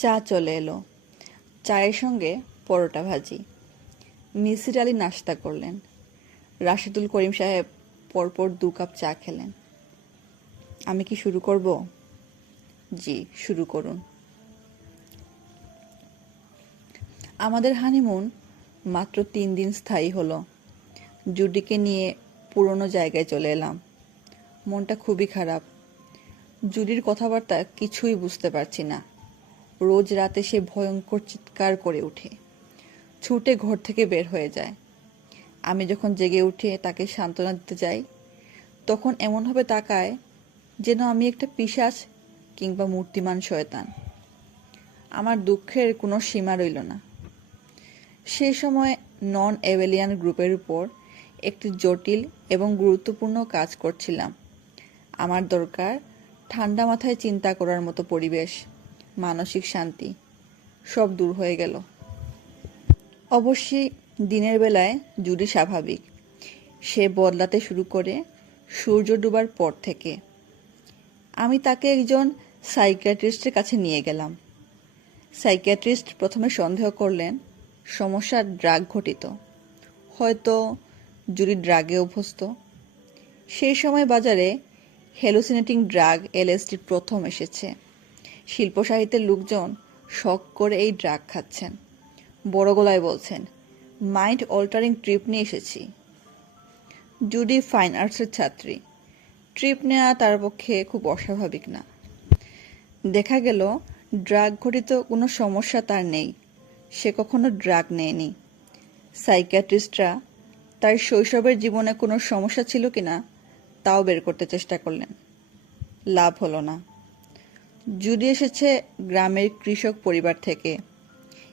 চা চলে এলো। চায়ের সঙ্গে পরোটা ভাজি। মিসির আলী নাস্তা করলেন। রাশেদুল করিম সাহেব পরপর দু কাপ চা খেলেন। আমি কি শুরু করব? জি, শুরু করুন। আমাদের হানিমুন মাত্র তিন দিন স্থায়ী হলো। জুডিকে নিয়ে পুরনো জায়গায় চলে এলাম। মনটা খুবই খারাপ। জুডির কথাবার্তা কিছুই বুঝতে পারছি না। রোজ রাতে সে ভয়ঙ্কর চিৎকার করে ওঠে ছুটে ঘর থেকে বের হয়ে যায়। আমি যখন জেগে উঠে তাকে সান্ত্বনা দিতে যাই, তখন এমনভাবে তাকায় যেন আমি একটা পিশাচ কিংবা মূর্তিমান শয়তান। আমার দুঃখের কোনো সীমা রইল না। সেই সময় নন এভেলিয়ান গ্রুপের উপর একটি জটিল এবং গুরুত্বপূর্ণ কাজ করছিলাম। আমার দরকার ঠান্ডা মাথায় চিন্তা করার মতো পরিবেশ মানসিক শান্তি সব দূর হয়ে গেল। অবশ্যই দিনের বেলায় জুডি স্বাভাবিক। সে বদলাতে শুরু করে সূর্য ডুবার পর থেকে। আমি তাকে একজন সাইকিয়াট্রিস্টের কাছে নিয়ে গেলাম। সাইকিয়াট্রিস্ট প্রথমে সন্দেহ করলেন সমস্যার ড্রাগ ঘটিত। হয়তো জুরি ড্রাগে অভ্যস্ত। সেই সময় বাজারে হ্যালুসিনেটিং ড্রাগ এলএসডি প্রথম এসেছে। শিল্প সাহিত্যের লোকজন শখ করে এই ড্রাগ খাচ্ছেন। বড় গলায় বলছেন, মাইন্ড অল্টারিং ট্রিপ নিয়ে এসেছি। জুডি ফাইন আর্টসের ছাত্রী। ট্রিপ নেওয়া তার পক্ষে খুব অস্বাভাবিক না। দেখা গেল, ড্রাগ ঘটিত কোনো সমস্যা তার নেই। সে কখনো ড্রাগ নেয়নি। সাইকিয়াট্রিস্টরা তার শৈশবের জীবনে কোনো সমস্যা ছিল কিনা, তাও বের করতে চেষ্টা করলেন। লাভ হলো না। জুডি এসেছে গ্রামের কৃষক পরিবার থেকে।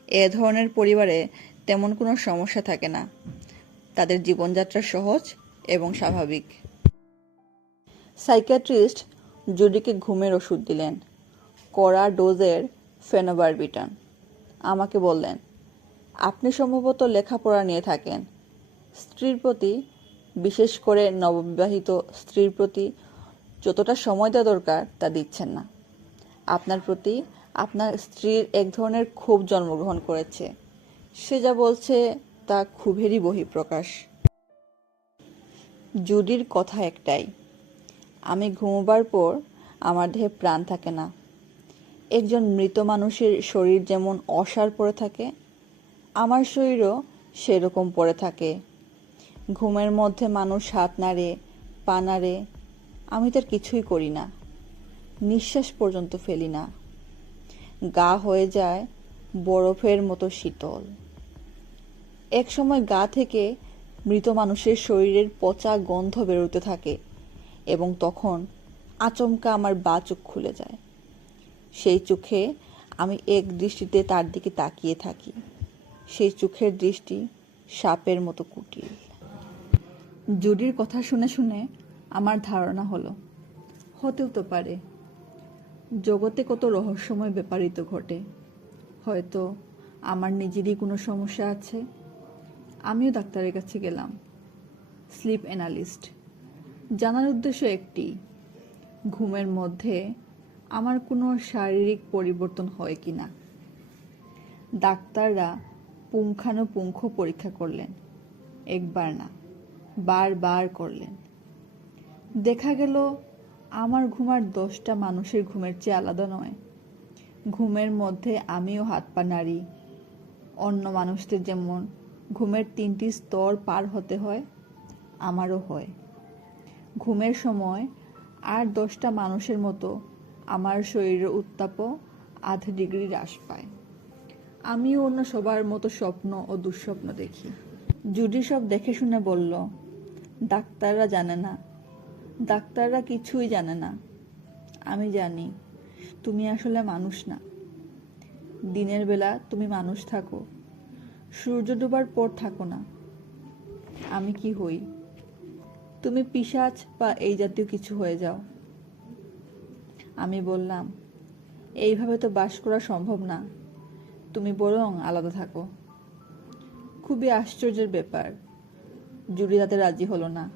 এ ধরনের পরিবারে তেমন কোনো সমস্যা থাকে না। তাদের জীবনযাত্রা সহজ এবং স্বাভাবিক। সাইকিয়াট্রিস্ট জুডিকে ঘুমের ওষুধ দিলেন। কড়া ডোজের ফেনোবারবিটান। আমাকে বললেন, আপনি সম্ভবত লেখাপড়া নিয়ে থাকেন। স্ত্রীর প্রতি, বিশেষ করে নববিবাহিত স্ত্রীর প্রতি, যতটা সময় দেওয়া দরকার তা দিচ্ছেন না। আপনার প্রতি আপনার স্ত্রীর এক ধরনের ক্ষোভ জন্মগ্রহণ করেছে। সে যা বলছে তা ক্ষোভেরই বহিঃপ্রকাশ। জুডির কথা একটাই, আমি ঘুমোবার পর আমার দেহে প্রাণ থাকে না। একজন মৃত মানুষের শরীর যেমন অসার পড়ে থাকে, আমার শরীরও সেরকম পড়ে থাকে। ঘুমের মধ্যে মানুষ হাত নাড়ে, পা নাড়ে, আমি তার কিছুই করি না। নিঃশ্বাস পর্যন্ত ফেলি না। গা হয়ে যায় বরফের মতো শীতল। এক সময় গা থেকে মৃত মানুষের শরীরের পচা গন্ধ বেরোতে থাকে এবং তখন আচমকা আমার বা চোখ খুলে যায়। সেই চোখে আমি এক দৃষ্টিতে তার দিকে তাকিয়ে থাকি। সেই চোখের দৃষ্টি সাপের মতো কুটিল। জুডির কথা শুনে শুনে আমার ধারণা হলো, হতেও তো পারে জগতে কত রহস্যময় ব্যাপারিত ঘটে। হয়তো আমার নিজেরই কোনো সমস্যা আছে। আমিও ডাক্তারের কাছে গেলাম। Sleep analyst. জানার উদ্দেশ্য একটি, ঘুমের মধ্যে আমার কোনো শারীরিক পরিবর্তন হয় কি না? ডাক্তাররা পুঙ্খানুপুঙ্খ পরীক্ষা করলেন। একবার না, বারবার করলেন। দেখা গেল আমার ঘুমার দশটা মানুষের ঘুমের চেয়ে আলাদা নয়। ঘুমের মধ্যে আমিও হাত পা নাড়ি। অন্য মানুষদের যেমন ঘুমের তিনটি স্তর পার হতে হয়, আমারও হয়। ঘুমের সময় আর দশটা মানুষের মতো আমার শরীরের উত্তাপও আধ ডিগ্রি হ্রাস পায় আমিও অন্য সবার মতো স্বপ্ন ও দুঃস্বপ্ন দেখি। জুডি সব দেখে শুনে বলল, ডাক্তাররা জানে না ডাক্তাররা কিছুই জানে না। আমি জানি, তুমি আসলে মানুষ না। দিনের বেলা তুমি মানুষ থাকো, সূর্য ডোবার পর থাকো না। আমি কি হই? তুমি পিসাচ বা এই জাতীয় কিছু হয়ে যাও। আমি বললাম, এইভাবে তো বাস করা সম্ভব না। তুমি বরং আলাদা থাকো। খুবই আশ্চর্যের ব্যাপার, জুড়ি তাতে রাজি হলো না।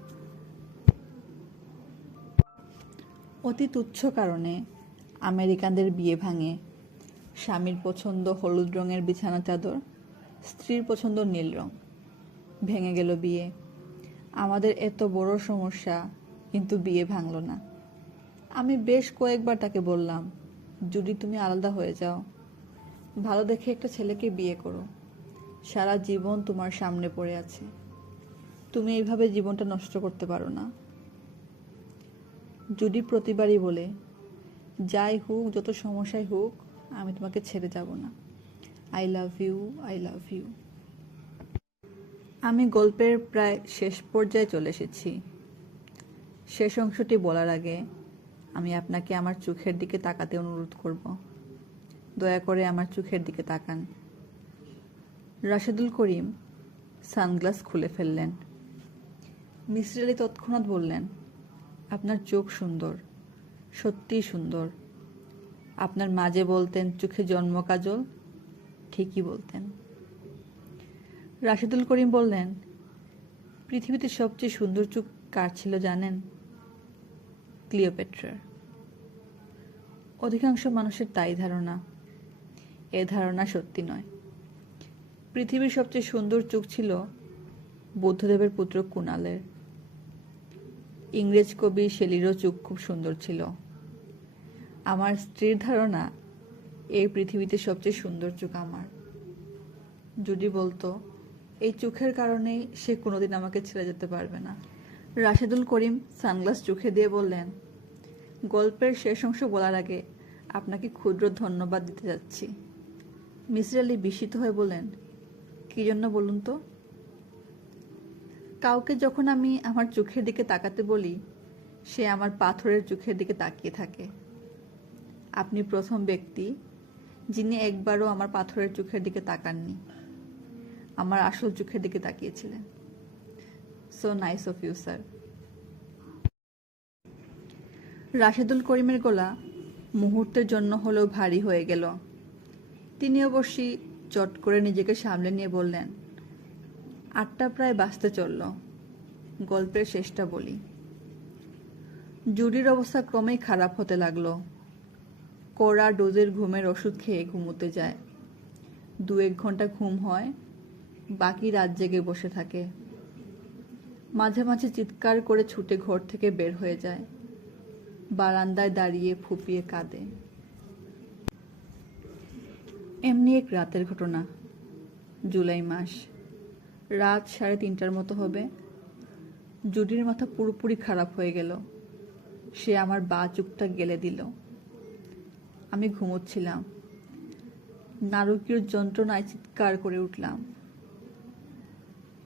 অতি তুচ্ছ কারণে আমেরিকানদের বিয়ে ভাঙে। স্বামীর পছন্দ হলুদ রঙের বিছানা চাদর, স্ত্রীর পছন্দ নীল রং। ভেঙে গেল বিয়ে। আমাদের এত বড় সমস্যা, কিন্তু বিয়ে ভাঙল না। আমি বেশ কয়েকবার তাকে বললাম, যদি তুমি আলাদা হয়ে যাও, ভালো দেখে একটা ছেলেকে বিয়ে করো। সারা জীবন তোমার সামনে পড়ে আছে। তুমি এইভাবে জীবনটা নষ্ট করতে পারো না। যদি প্রতিবারই বলে, যাই হোক, যত সমস্যাই হোক, আমি তোমাকে ছেড়ে যাব না। I love you I love you আমি গল্পের প্রায় শেষ পর্যায়ে চলে এসেছি। শেষ অংশটি বলার আগে আমি আপনাকে আমার চোখের দিকে তাকাতে অনুরোধ করব। দয়া করে আমার চোখের দিকে তাকান। রাশেদুল করিম সানগ্লাস খুলে ফেললেন। মিসির আলী তৎক্ষণাৎ বললেন আপনার চোখ সুন্দর, সত্যিই সুন্দর। আপনার মাঝে বলতেন, চোখে জন্ম কাজল। ঠিকই বলতেন। রাশেদুল করিম বললেন, পৃথিবীতে সবচেয়ে সুন্দর চোখ কার ছিল জানেন? ক্লিওপেট্রার। অধিকাংশ মানুষের তাই ধারণা। এ ধারণা সত্যি নয়। পৃথিবীর সবচেয়ে সুন্দর চোখ ছিল বুদ্ধদেবের পুত্র কুণালের। ইংরেজ কবি শেলিরও চোখ খুব সুন্দর ছিল। আমার স্ত্রীর ধারণা, এই পৃথিবীতে সবচেয়ে সুন্দর চোখ আমার। যদি বলতো, এই চোখের কারণেই সে কোনোদিন আমাকে ছেড়ে যেতে পারবে না। রাশেদুল করিম সানগ্লাস চোখে দিয়ে বললেন, গল্পের শেষ অংশ বলার আগে আপনাকে ক্ষুদ্র ধন্যবাদ দিতে যাচ্ছি। মিসির আলী বিস্মিত হয়ে বললেন, কি জন্য বলুন তো? কাউকে যখন আমি আমার চোখের দিকে তাকাতে বলি, সে আমার পাথরের চোখের দিকে তাকিয়ে থাকে। আপনি প্রথম ব্যক্তি যিনি একবারও আমার পাথরের চোখের দিকে তাকাননি, আমার আসল চোখের দিকে তাকিয়েছিলেন। So nice of you sir Rashedul করিমের গলা মুহূর্তের জন্য হলেও ভারী হয়ে গেল। তিনি অবশ্যই চট করে নিজেকে সামলে নিয়ে বললেন আটটা প্রায় বাঁচতে চলল। গল্পের শেষটা বলি। জুডির অবস্থা ক্রমেই খারাপ হতে লাগল। কড়া ডোজের ঘুমের ওষুধ খেয়ে ঘুমোতে যায়। দু এক ঘণ্টা ঘুম হয়, বাকি রাত জেগে বসে থাকে। মাঝে মাঝে চিৎকার করে ছুটে ঘর থেকে বের হয়ে যায়। বারান্দায় দাঁড়িয়ে ফুপিয়ে কাঁদে। এমনি এক রাতের ঘটনা, জুলাই মাস। রাত সাড়ে তিনটার মতো হবে। জুডির মাথা পুরোপুরি খারাপ হয়ে গেল। সে আমার বা চুপটা গেলে দিল। আমি ঘুমোচ্ছিলাম। নারকীয় যন্ত্রণায় চিৎকার করে উঠলাম।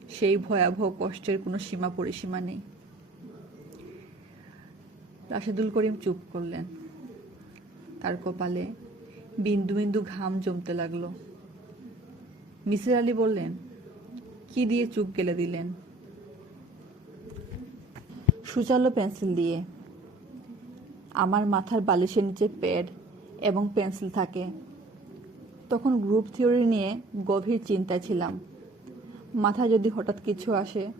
সেই ভয়াবহ কষ্টের কোনো সীমা পরিসীমা নেই। রাশেদুল করিম চুপ করলেন। তার কপালে বিন্দু বিন্দু ঘাম জমতে লাগল। মিসির আলী বললেন কি দিয়ে চুপ গেলে দিলেন? সুচালো পেন্সিল দিয়ে। আমার মাথার বালিশের নিচে প্যাড এবং পেন্সিল থাকে। তখন গ্রুপ থিওরি নিয়ে গভীর চিন্তায় ছিলাম। মাথায় যদি হঠাৎ কিছু আসে,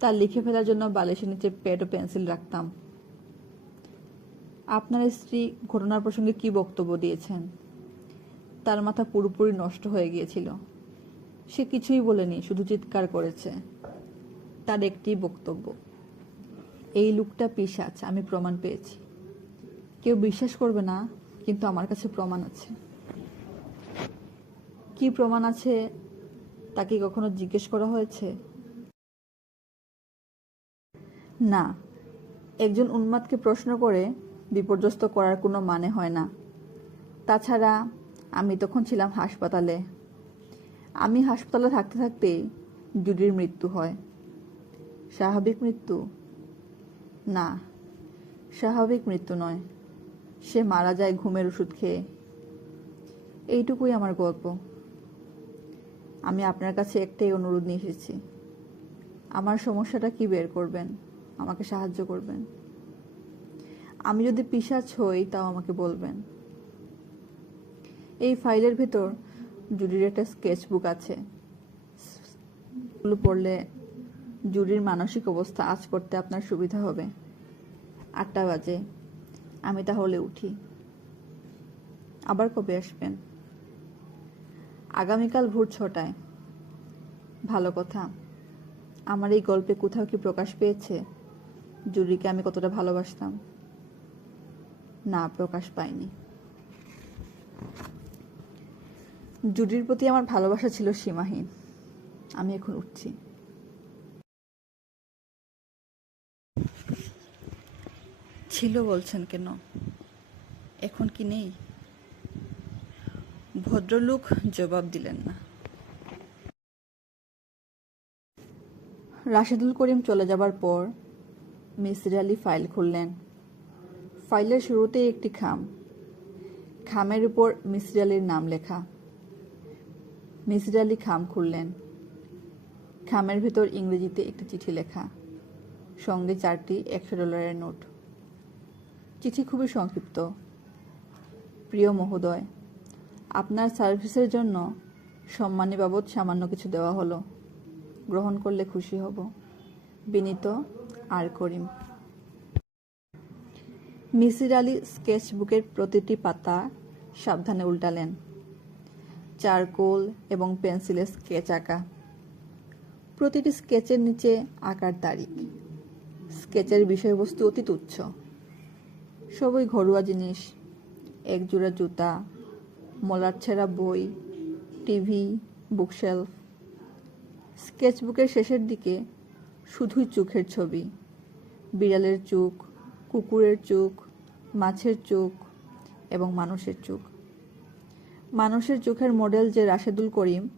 তা লিখে ফেলার জন্য বালিশের নিচে প্যাড ও পেন্সিল রাখতাম। আপনার স্ত্রী ঘটনার প্রসঙ্গে কি বক্তব্য দিয়েছেন? তার মাথা পুরোপুরি নষ্ট হয়ে গিয়েছিল। সে কিছুই বলেনি, শুধু চিৎকার করেছে। তার একটি বক্তব্য, এই লুকটা পিসাচ আমি প্রমাণ পেয়েছি। কেউ বিশ্বাস করবে না, কিন্তু আমার কাছে প্রমাণ আছে। কি প্রমাণ আছে, তাকে কখনো জিজ্ঞেস করা হয়েছে? না। একজন উন্মাদকে প্রশ্ন করে বিপর্যস্ত করার কোনো মানে হয় না। তাছাড়া আমি তখন ছিলাম হাসপাতালে। আমি হাসপাতালে থাকতে থাকতেই জুডির মৃত্যু হয়। স্বাভাবিক মৃত্যু? না, স্বাভাবিক মৃত্যু নয়। সে মারা যায় ঘুমের ওষুধ খেয়ে। এইটুকুই আমার গল্প। আমি আপনার কাছে একটাই অনুরোধ নিয়ে এসেছি। আমার সমস্যাটা কি বের করবেন? আমাকে সাহায্য করবেন। আমি যদি পিসাচ হই, তাও আমাকে বলবেন। এই ফাইলের ভিতর জুডির একটা স্কেচ বুক আছে পড়লে জুডির মানসিক অবস্থা আজ করতে আপনার সুবিধা হবে। আটটা বাজে। আমি তাহলে উঠি। আবার কবে আসবেন? আগামীকাল ভোর ছটায়। ভালো কথা। আমার এই গল্পে কোথাও কি প্রকাশ পেয়েছে? জুরিকে আমি কতটা ভালোবাসতাম? না, প্রকাশ পায়নি জুডির প্রতি আমার ভালোবাসা ছিল সীমাহীন। আমি এখন উঠছি। ছিল বলছেন কেন? এখন কি নেই? ভদ্রলোক জবাব দিলেন না। রাশেদুল করিম চলে যাবার পর মিসির আলী ফাইল খুললেন। ফাইলের শুরুতেই একটি খাম। খামের উপর মিসির আলীর নাম লেখা। মিসির আলি খাম খুললেন। খামের ভেতর ইংরেজিতে একটি চিঠি লেখা। সঙ্গে চারটি একশো ডলারের নোট। চিঠি খুবই সংক্ষিপ্ত। প্রিয় মহোদয়, আপনার সার্ভিসের জন্য সম্মানী বাবদ সামান্য কিছু দেওয়া হলো। গ্রহণ করলে খুশি হব। বিনীত আর করিম। মিসির আলী স্কেচবুকের প্রতিটি পাতা সাবধানে উল্টালেন। চারকোল এবং পেন্সিলের স্কেচ আঁকা। প্রতিটি স্কেচের নিচে আঁকার তারিখ। স্কেচের বিষয়বস্তু অতি তুচ্ছ। সবই ঘরোয়া জিনিস। একজোড়া জুতা, মলার ছেঁড়া বই, টিভি, বুকশেলফ। স্কেচবুকের শেষের দিকে শুধুই চোখের ছবি। বিড়ালের চোখ, কুকুরের চোখ, মাছের চোখ এবং মানুষের চোখ। মানুষের চোখের মডেল যে রাশেদুল করিম,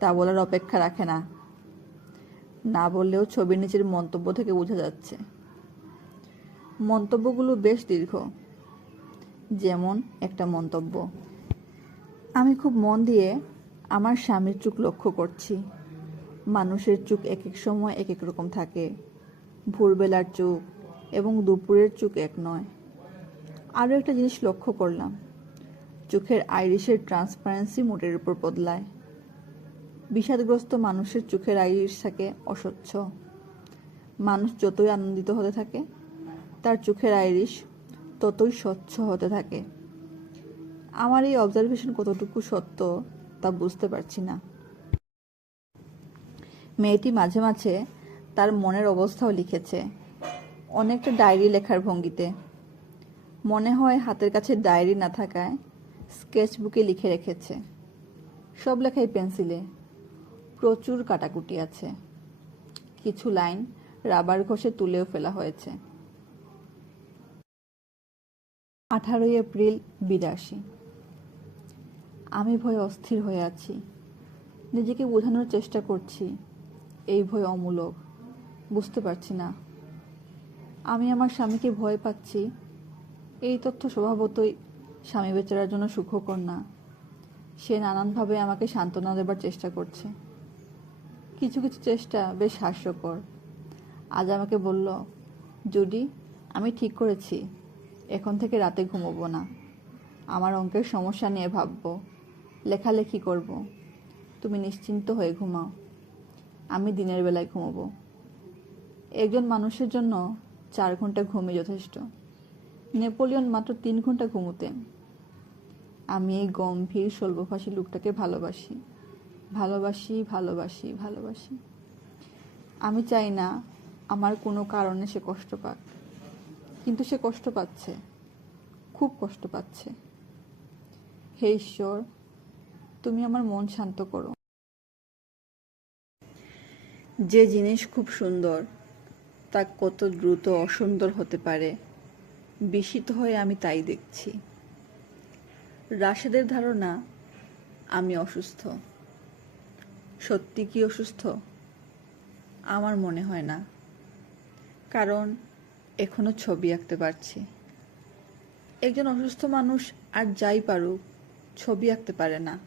তা বলার অপেক্ষা রাখে না। না বললেও ছবির নিচের মন্তব্য থেকে বোঝা যাচ্ছে। মন্তব্যগুলো বেশ দীর্ঘ। যেমন একটা মন্তব্য, আমি খুব মন দিয়ে আমার স্বামীর চোখ লক্ষ্য করছি। মানুষের চোখ এক এক সময় এক এক রকম থাকে। ভোরবেলার চোখ এবং দুপুরের চোখ এক নয়। আরও একটা জিনিস লক্ষ্য করলাম। চোখের আইরিশের ট্রান্সপারেন্সি মোটের উপর বদলায়। বিষাদগ্রস্ত মানুষের চোখের আইরিশ থাকে অস্বচ্ছ। মানুষ যতই আনন্দিত হতে থাকে, তার চোখের আইরিশ ততই স্বচ্ছ হতে থাকে। আমার এই অবজারভেশন কতটুকু সত্য, তা বুঝতে পারছি না। মেয়েটি মাঝে মাঝে তার মনের অবস্থাও লিখেছে, অনেকটা ডায়েরি লেখার ভঙ্গিতে। মনে হয় হাতের কাছে ডায়েরি না থাকায় স্কেচবুকে লিখে রেখেছে। সব লেখাই পেন্সিলে। প্রচুর কাটাকুটি আছে। কিছু লাইন রাবার ঘষে তুলেও ফেলা হয়েছে। আঠারোই এপ্রিল, বিরাশি। আমি ভয়ে অস্থির হয়ে আছি। নিজেকে বোঝানোর চেষ্টা করছি। এই ভয় অমূলক। বুঝতে পারছি না। আমি আমার স্বামীকে ভয় পাচ্ছি। এই তথ্য স্বভাবতই স্বামী বেচারার জন্য সুখকর না। সে নানানভাবে আমাকে সান্ত্বনা দেবার চেষ্টা করছে। কিছু কিছু চেষ্টা বেশ হাস্যকর। আজ আমাকে বলল, জুডি, আমি ঠিক করেছি। এখন থেকে রাতে ঘুমোবো না। আমার অঙ্কের সমস্যা নিয়ে ভাববো। লেখালেখি করব। তুমি নিশ্চিন্ত হয়ে ঘুমাও। আমি দিনের বেলায় ঘুমোবো। একজন মানুষের জন্য চার ঘণ্টা ঘুমই যথেষ্ট। নেপোলিয়ন মাত্র তিন ঘণ্টা ঘুমোতেন। আমি এই গম্ভীর স্বল্পভাষী লোকটাকে ভালোবাসি। ভালোবাসি ভালোবাসি ভালোবাসি। আমি চাই না আমার কোনো কারণে সে কষ্ট পাক, কিন্তু সে কষ্ট পাচ্ছে, খুব কষ্ট পাচ্ছে। হে ঈশ্বর, তুমি আমার মন শান্ত করো। যে জিনিস খুব সুন্দর, তা কত দ্রুত অসুন্দর হতে পারে। বিস্মিত হয়ে আমি তাই দেখছি। রাশেদের ধারণা, আমি অসুস্থ। সত্যি কি অসুস্থ? আমার মনে হয় না। কারণ, এখনও ছবি আঁকতে পারছি। একজন অসুস্থ মানুষ আর যাই পারুক, ছবি আঁকতে পারে না।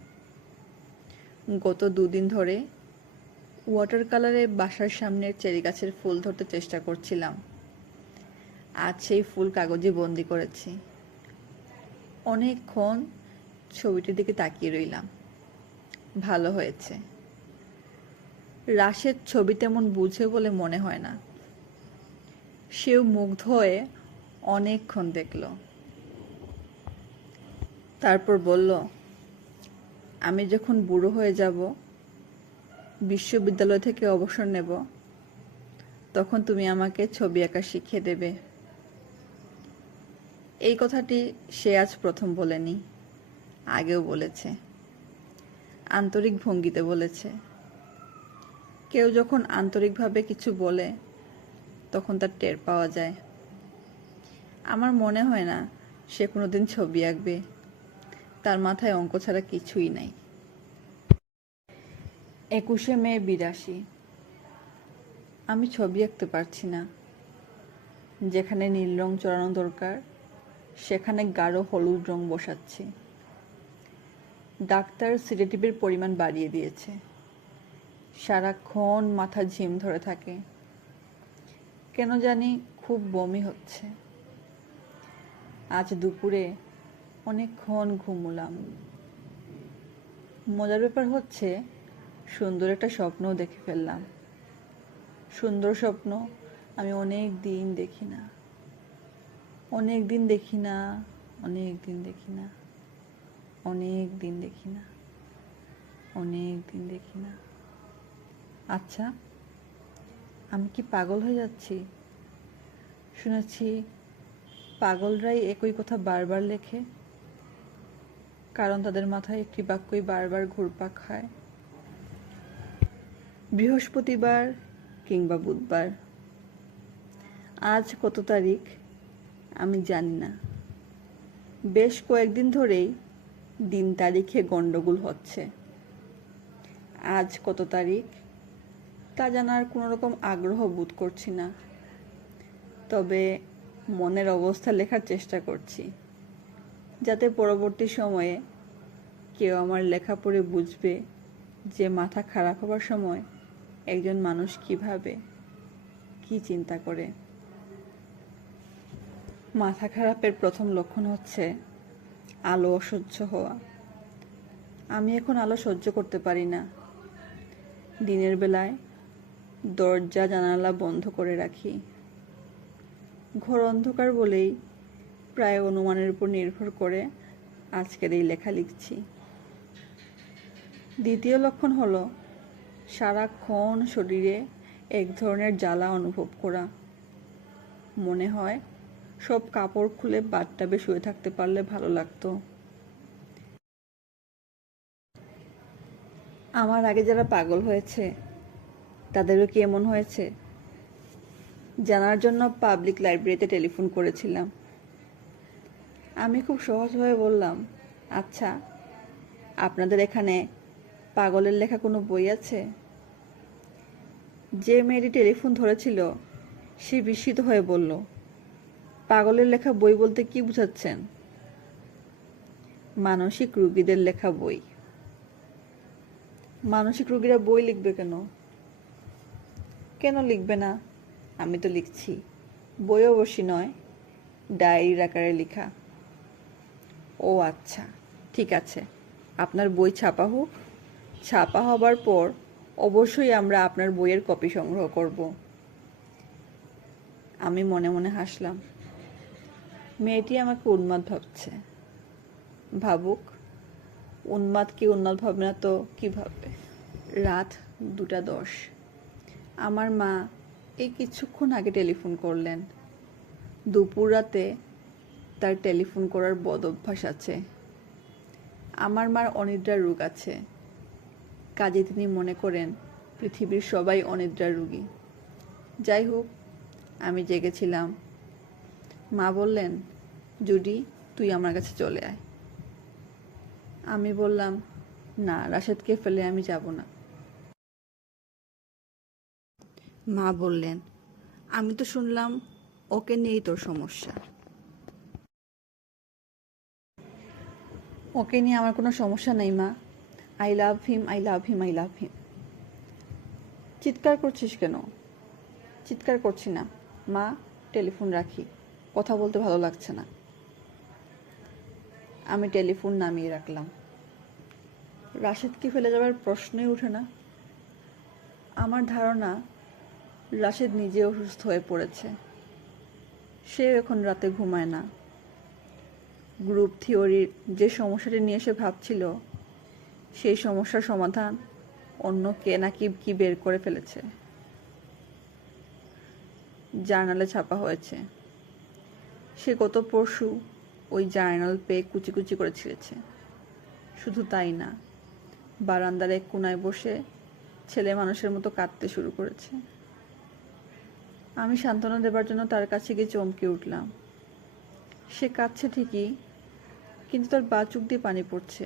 গত দুদিন ধরে ওয়াটার কালারে বাসার সামনের চেরি গাছের ফুল ধরতে চেষ্টা করছিলাম। আজ সেই ফুল কাগজে বন্দি করেছি। অনেকক্ষণ ছবিটির দিকে তাকিয়ে রইলাম। ভালো হয়েছে। রাশের ছবি তেমন বুঝে বলে মনে হয় না। সেও মুগ্ধ হয়ে অনেকক্ষণ দেখল। তারপর বলল, আমি যখন বুড়ো হয়ে যাব, বিশ্ববিদ্যালয় থেকে অবসর নেব, তখন তুমি আমাকে ছবি আঁকা শিখিয়ে দেবে। এই কথাটি সে আজ প্রথম বলেনি। আগেও বলেছে, আন্তরিক ভঙ্গিতে বলেছে। কেউ যখন আন্তরিকভাবে কিছু বলে, তখন তার টের পাওয়া যায়। আমার মনে হয় না সে কোনোদিন ছবি আঁকবে। তার মাথায় অঙ্ক ছাড়া কিছুই নাই। একুশে মে বিরাশি। আমি ছবি আঁকতে পারছি না। যেখানে নীল রং চড়ানো দরকার, সেখানে গাঢ় হলুদ রং বসাচ্ছি। ডাক্তার সিডেটিভের পরিমাণ বাড়িয়ে দিয়েছে। সারাক্ষণ মাথা ঝিম ধরে থাকে। কেন জানি খুব বমি হচ্ছে। আজ দুপুরে অনেকক্ষণ ঘুমুলাম। মজার ব্যাপার হচ্ছে, সুন্দর একটা স্বপ্নও দেখে ফেললাম। সুন্দর স্বপ্ন আমি অনেক দিন দেখি না। অনেক দিন দেখি না, অনেক দিন দেখি না। অনেক দিন দেখি না। অনেক দিন দেখি না। আচ্ছা আমি কি পাগল হয়ে যাচ্ছি? শুনেছি পাগলরাই একই কথা বারবার লেখে। কারণ তাদের মাথায় একটি বাক্যই বারবার ঘুরপাক খায়। বৃহস্পতিবার কিংবা বুধবার। আজ কত তারিখ আমি জানি না। বেশ কয়েকদিন ধরেই দিন তারিখে গণ্ডগোল হচ্ছে। আজ কত তারিখ? তা জানার কোনো রকম আগ্রহ বোধ করছি না। তবে মনের অবস্থা লেখার চেষ্টা করছি। যাতে পরবর্তী সময়ে কেউ আমার লেখা পড়ে বুঝবে যে মাথা খারাপ হবার সময় একজন মানুষ কীভাবে কি চিন্তা করে। মাথা খারাপের প্রথম লক্ষণ হচ্ছে আলো অসহ্য হওয়া। আমি এখন আলো সহ্য করতে পারি না। দিনের বেলায় দরজা জানালা বন্ধ করে রাখি। ঘর অন্ধকার বলেই প্রায় অনুমানের উপর নির্ভর করে আজকের এই লেখা লিখছি। দ্বিতীয় লক্ষণ হলো সারাক্ষণ শরীরে এক ধরনের জ্বালা অনুভব করা। মনে হয় সব কাপড় খুলে বাথটাবে শুয়ে থাকতে পারলে ভালো লাগতো। আমার আগে যারা পাগল হয়েছে, তাদেরও কি এমন হয়েছে? জানার জন্য পাবলিক লাইব্রেরিতে টেলিফোন করেছিলাম। আমি খুব সহজভাবে বললাম আচ্ছা আপনাদের এখানে পাগলের লেখা কোনো বই আছে? যে মেয়েটি টেলিফোন ধরেছিল, সে বিস্মিত হয়ে বলল পাগলের লেখা বই বলতে কি বুঝাচ্ছেন? মানসিক রুগীদের লেখা বই। মানসিক রুগীরা বই লিখবে কেন? কেন লিখবে না? আমি তো লিখছি। বই অবশ্যই নয়, ডায়েরির আকারে লেখা। ও আচ্ছা ঠিক আছে। আপনার বই ছাপা হোক। ছাপা হবার পর অবশ্যই আমরা আপনার বইয়ের কপি সংগ্রহ করব। আমি মনে মনে হাসলাম। মেয়েটি আমাকে উন্মাদ ভাবছে। ভাবুক, উন্মাদ কি উন্মাদ ভাববে না তো কি ভাববে? রাত দুটা দশ। আমার মা এই কিছুক্ষণ আগে টেলিফোন করলেন। দুপুর রাতে তার টেলিফোন করার বদ অভ্যাস আছে। আমার মার অনিদ্রার রোগ আছে। কাজে তিনি মনে করেন পৃথিবীর সবাই অনিদ্রার রুগী। যাই হোক, আমি জেগেছিলাম। মা বললেন, জুডি, তুই আমার কাছে চলে আয়। আমি বললাম, না, রাশেদকে ফেলে আমি যাব না। মা বললেন, আমি তো শুনলাম ওকে নিয়েই তোর সমস্যা। ওকে নিয়ে আমার কোনো সমস্যা নেই মা। I love him I love him I love him চিৎকার করছিস কেন? চিৎকার করছি না। মা, টেলিফোন রাখি। কথা বলতে ভালো লাগছে না। আমি টেলিফোন নামিয়ে রাখলাম। রাশেদকে ফেলে যাওয়ার প্রশ্নই ওঠে না। আমার ধারণা, রাশেদ নিজে অসুস্থ হয়ে পড়েছে। সে এখন রাতে ঘুমায় না। গ্রুপ থিওরির যে সমস্যাটি নিয়ে সে ভাবছিল, সেই সমস্যার সমাধান অন্য কে নাকি কি বের করে ফেলেছে। জার্নালে ছাপা হয়েছে। সে গত পরশু ওই জার্নাল পেয়ে কুচি কুচি করে ছিঁড়েছে। শুধু তাই না, বারান্দার এক কোনায় বসে ছেলে মানুষের মতো কাঁদতে শুরু করেছে। আমি সান্ত্বনা দেবার জন্য তার কাছে গিয়ে চমকে উঠলাম। সে কাঁদছে ঠিকই, কিন্তু তার বা চোখ দিয়ে পানি পড়ছে।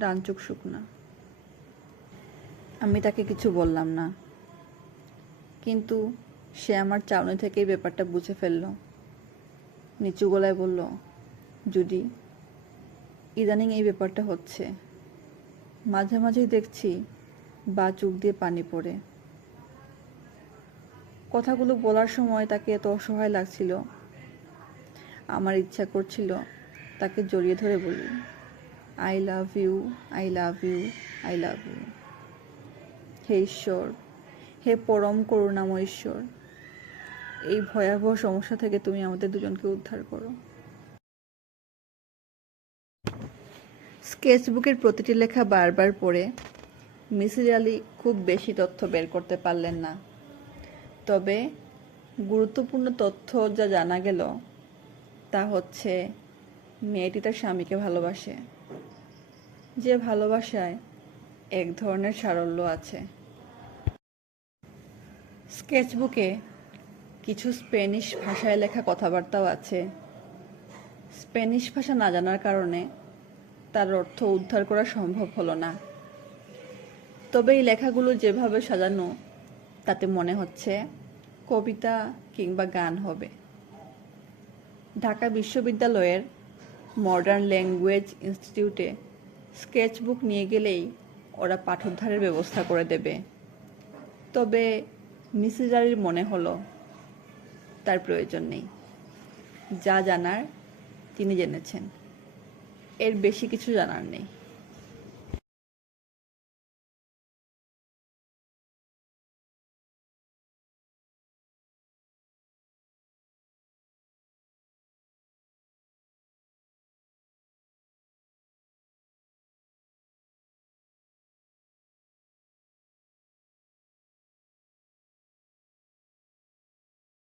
ডান চোখ শুকনা। আমি তাকে কিছু বললাম না, কিন্তু সে আমার চাউনি থেকেই ব্যাপারটা বুঝে ফেলল। নিচু গলায় বলল, জুডি, ইদানিং এই ব্যাপারটা হচ্ছে। মাঝে মাঝেই দেখছি বা চোখ দিয়ে পানি পড়ে। কথাগুলো বলার সময় তাকে এত অসহায় লাগছিল। আমার ইচ্ছা করছিল তাকে জড়িয়ে ধরে বলি, I love you, I love you, I love you. হে ঈশ্বর, হে পরম করুণাময় ঈশ্বর এই ভয়াবহ সমস্যা থেকে তুমি আমাদের দুজনকে উদ্ধার করো। স্কেচবুকের প্রতিটি লেখা বারবার পড়ে, মিসির আলী খুব বেশি তথ্য বের করতে পারলেন না। তবে গুরুত্বপূর্ণ তথ্য যা জানা গেল, তা হচ্ছে মেয়েটি তার স্বামীকে ভালোবাসে। যে ভালোবাসায় এক ধরনের সারল্য আছে। স্কেচবুকে কিছু স্পেনিশ ভাষায় লেখা কথাবার্তাও আছে। স্পেনিশ ভাষা না জানার কারণে তার অর্থ উদ্ধার করা সম্ভব হলো না। তবে এই লেখাগুলো যেভাবে সাজানো, তাতে মনে হচ্ছে কবিতা কিংবা গান হবে। ঢাকা বিশ্ববিদ্যালয়ের মডার্ন ল্যাঙ্গুয়েজ ইনস্টিটিউটে স্কেচবুক নিয়ে গেলেই ওরা পাঠোদ্ধারের ব্যবস্থা করে দেবে। তবে মিসিস আলীর মনে হলো তার প্রয়োজন নেই। যা জানার তিনি জেনেছেন। এর বেশি কিছু জানার নেই।